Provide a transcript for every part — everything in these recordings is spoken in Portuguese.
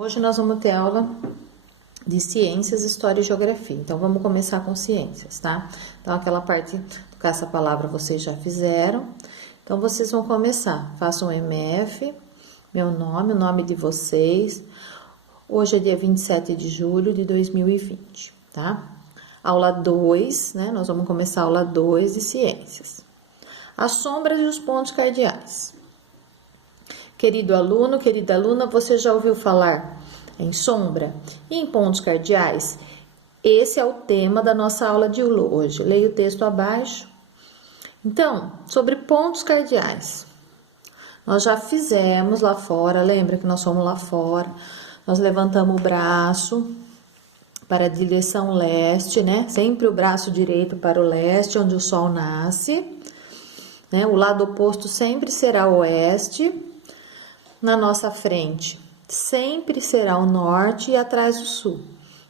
Hoje nós vamos ter aula de ciências, história e geografia. Então, vamos começar com ciências, tá? Então, aquela parte do caça-palavra vocês já fizeram. Então, vocês vão começar. Façam um MF, meu nome, o nome de vocês. Hoje é dia 27 de julho de 2020, tá? Aula 2, né? Nós vamos começar a aula 2 de ciências. As sombras e os pontos cardeais. Querido aluno, querida aluna, você já ouviu falar em sombra e em pontos cardeais? Esse é o tema da nossa aula de hoje. Leia o texto abaixo. Então, sobre pontos cardeais. Nós já fizemos lá fora, lembra que nós fomos lá fora? Nós levantamos o braço para a direção leste, né? Sempre o braço direito para o leste, onde o sol nasce, né? O lado oposto sempre será o oeste. Na nossa frente sempre será o norte e atrás o sul.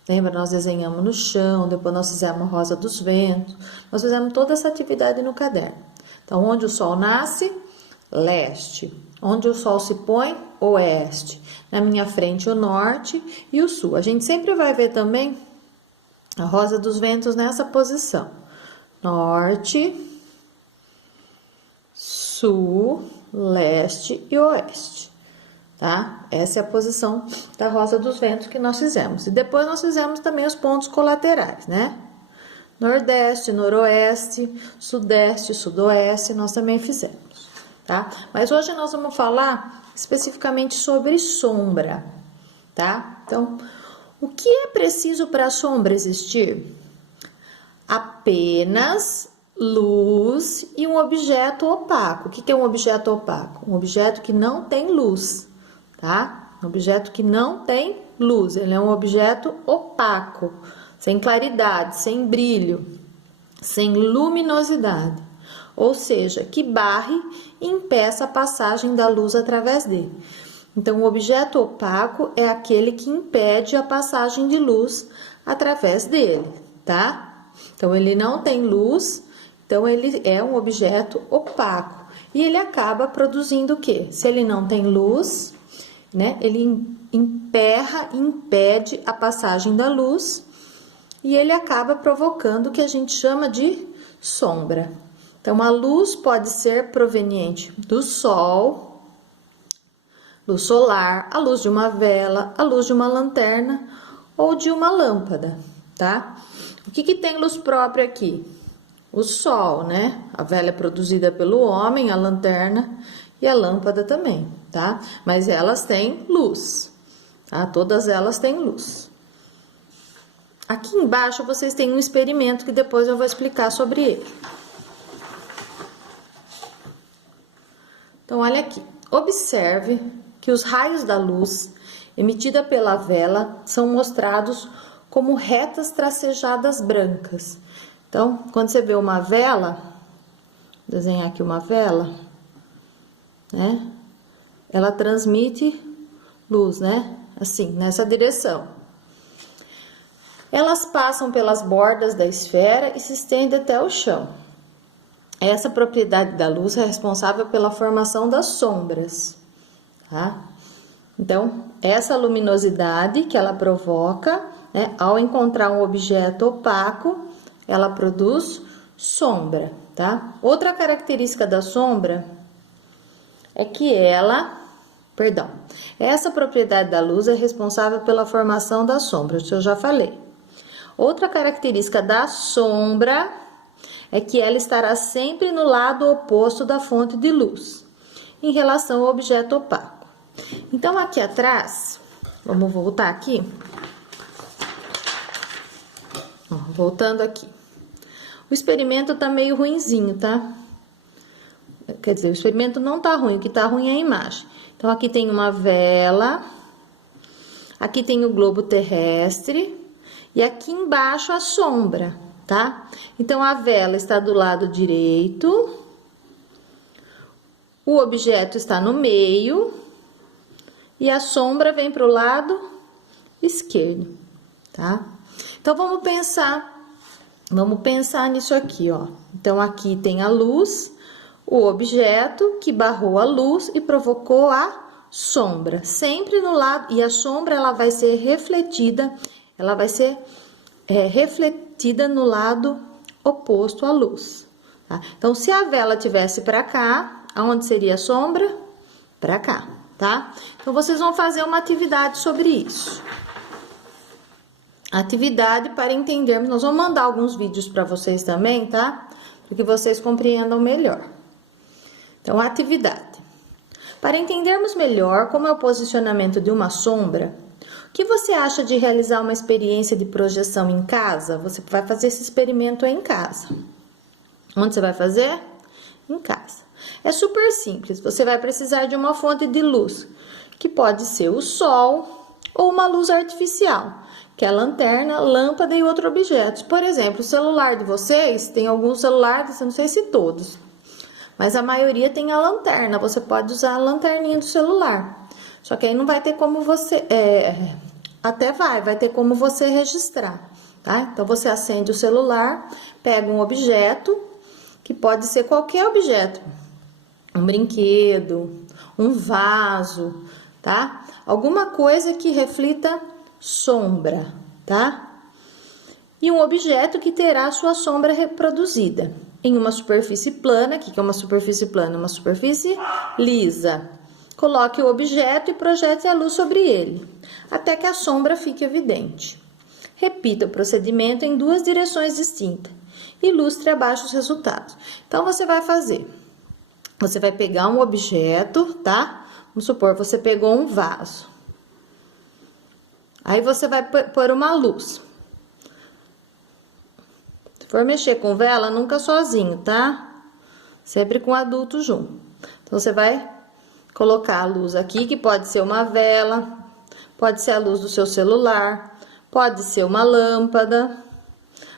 Lembra, nós desenhamos no chão, depois nós fizemos a rosa dos ventos, nós fizemos toda essa atividade no caderno. Então, onde o sol nasce, leste. Onde o sol se põe, oeste. Na minha frente, o norte e o sul. A gente sempre vai ver também a rosa dos ventos nessa posição. Norte, sul, leste e oeste. Tá? Essa é a posição da rosa dos ventos que nós fizemos. E depois nós fizemos também os pontos colaterais, né? Nordeste, noroeste, sudeste, sudoeste, nós também fizemos, tá? Mas hoje nós vamos falar especificamente sobre sombra, tá? Então, o que é preciso para a sombra existir? Apenas luz e um objeto opaco. O que é um objeto opaco? Um objeto que não tem luz. Tá? Um objeto que não tem luz, ele é um objeto opaco, sem claridade, sem brilho, sem luminosidade, ou seja, que barre e impeça a passagem da luz através dele. Então, o objeto opaco é aquele que impede a passagem de luz através dele, tá? Então, ele não tem luz, então ele é um objeto opaco e ele acaba produzindo o quê? Se ele não tem luz, né? Ele impede a passagem da luz e ele acaba provocando o que a gente chama de sombra. Então, a luz pode ser proveniente do sol, luz solar, a luz de uma vela, a luz de uma lanterna ou de uma lâmpada, tá? O que tem luz própria aqui? O sol, né? A vela é produzida pelo homem, a lanterna e a lâmpada também, tá? Mas elas têm luz, tá? Todas elas têm luz. Aqui embaixo vocês têm um experimento que depois eu vou explicar sobre ele. Então, olha aqui. Observe que os raios da luz emitida pela vela são mostrados como retas tracejadas brancas. Então, quando você vê uma vela, vou desenhar aqui uma vela, né? Ela transmite luz, né? Assim, nessa direção. Elas passam pelas bordas da esfera e se estendem até o chão. Essa propriedade da luz é responsável pela formação das sombras, tá? Então, essa luminosidade que ela provoca, né, ao encontrar um objeto opaco, ela produz sombra, tá? Outra característica da sombra é que essa propriedade da luz é responsável pela formação da sombra, isso eu já falei. Outra característica da sombra é que ela estará sempre no lado oposto da fonte de luz, em relação ao objeto opaco. Então, aqui atrás, vamos voltar aqui. Ó, voltando aqui. O experimento tá meio ruinzinho, tá? Quer dizer, o experimento não tá ruim, o que tá ruim é a imagem. Então, aqui tem uma vela, aqui tem o globo terrestre e aqui embaixo a sombra, tá? Então, a vela está do lado direito, o objeto está no meio e a sombra vem para o lado esquerdo, tá? Então, vamos pensar nisso aqui, ó. Então, aqui tem a luz, o objeto que barrou a luz e provocou a sombra, sempre no lado, e a sombra ela vai ser refletida, refletida no lado oposto à luz, tá? Então, se a vela tivesse para cá, aonde seria a sombra? Para cá, tá? Então, vocês vão fazer uma atividade sobre isso. Atividade para entendermos, nós vamos mandar alguns vídeos para vocês também, tá? Para que vocês compreendam melhor. Então, atividade. Para entendermos melhor como é o posicionamento de uma sombra, o que você acha de realizar uma experiência de projeção em casa? Você vai fazer esse experimento em casa. Onde você vai fazer? Em casa. É super simples, você vai precisar de uma fonte de luz, que pode ser o sol ou uma luz artificial, que é a lanterna, lâmpada e outros objetos. Por exemplo, o celular de vocês, tem alguns celulares, eu não sei se todos, mas a maioria tem a lanterna, você pode usar a lanterninha do celular. Só que aí não vai ter como você, até vai ter como você registrar, tá? Então, você acende o celular, pega um objeto, que pode ser qualquer objeto, um brinquedo, um vaso, tá? Alguma coisa que reflita sombra, tá? E um objeto que terá a sua sombra reproduzida em uma superfície plana. O que é uma superfície plana? Uma superfície lisa. Coloque o objeto e projete a luz sobre ele, até que a sombra fique evidente. Repita o procedimento em duas direções distintas. Ilustre abaixo os resultados. Então, você vai fazer. Você vai pegar um objeto, tá? Vamos supor, você pegou um vaso. Aí, você vai pôr uma luz. Se for mexer com vela, nunca sozinho, tá? Sempre com adulto junto. Então, você vai colocar a luz aqui, que pode ser uma vela, pode ser a luz do seu celular, pode ser uma lâmpada,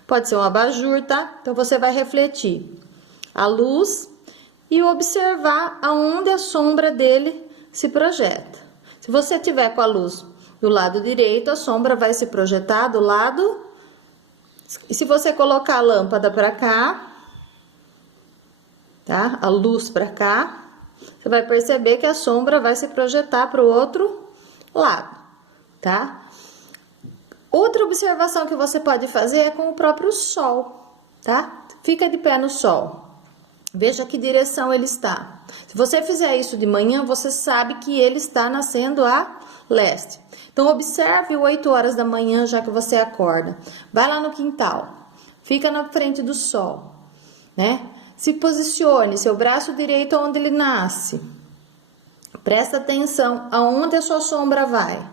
pode ser um abajur, tá? Então, você vai refletir a luz e observar aonde a sombra dele se projeta. Se você tiver com a luz do lado direito, a sombra vai se projetar do lado. E se você colocar a lâmpada para cá, tá? A luz para cá, você vai perceber que a sombra vai se projetar para o outro lado, tá? Outra observação que você pode fazer é com o próprio sol, tá? Fica de pé no sol. Veja que direção ele está. Se você fizer isso de manhã, você sabe que ele está nascendo a leste. Então, observe 8 horas da manhã, já que você acorda. Vai lá no quintal. Fica na frente do sol, né? Se posicione, seu braço direito onde ele nasce. Presta atenção aonde a sua sombra vai.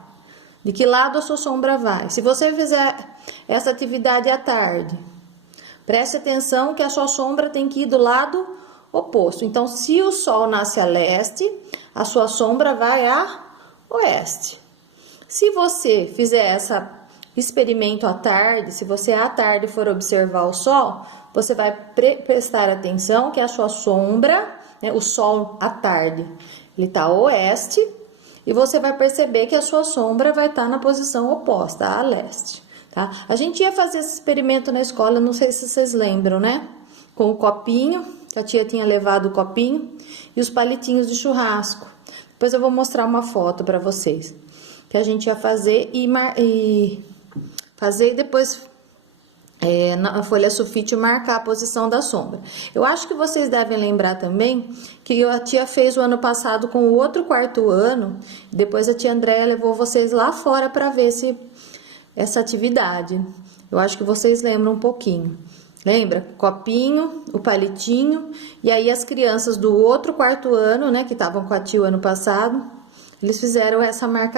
De que lado a sua sombra vai. Se você fizer essa atividade à tarde, preste atenção que a sua sombra tem que ir do lado oposto. Então, se o sol nasce a leste, a sua sombra vai a oeste. Se você fizer esse experimento à tarde, se você à tarde for observar o sol, você vai prestar atenção que a sua sombra, né, o sol à tarde, ele está a oeste, e você vai perceber que a sua sombra vai estar na posição oposta, a leste. Tá? A gente ia fazer esse experimento na escola, não sei se vocês lembram, né? Com o copinho, que a tia tinha levado o copinho, e os palitinhos de churrasco. Depois eu vou mostrar uma foto para vocês. Que a gente ia fazer e depois na folha sulfite marcar a posição da sombra. Eu acho que vocês devem lembrar também que a tia fez o ano passado com o outro quarto ano. Depois a tia Andréia levou vocês lá fora para ver essa atividade. Eu acho que vocês lembram um pouquinho. Lembra? Copinho, o palitinho, e aí as crianças do outro quarto ano, né, que estavam com a tia o ano passado, eles fizeram essa marcação.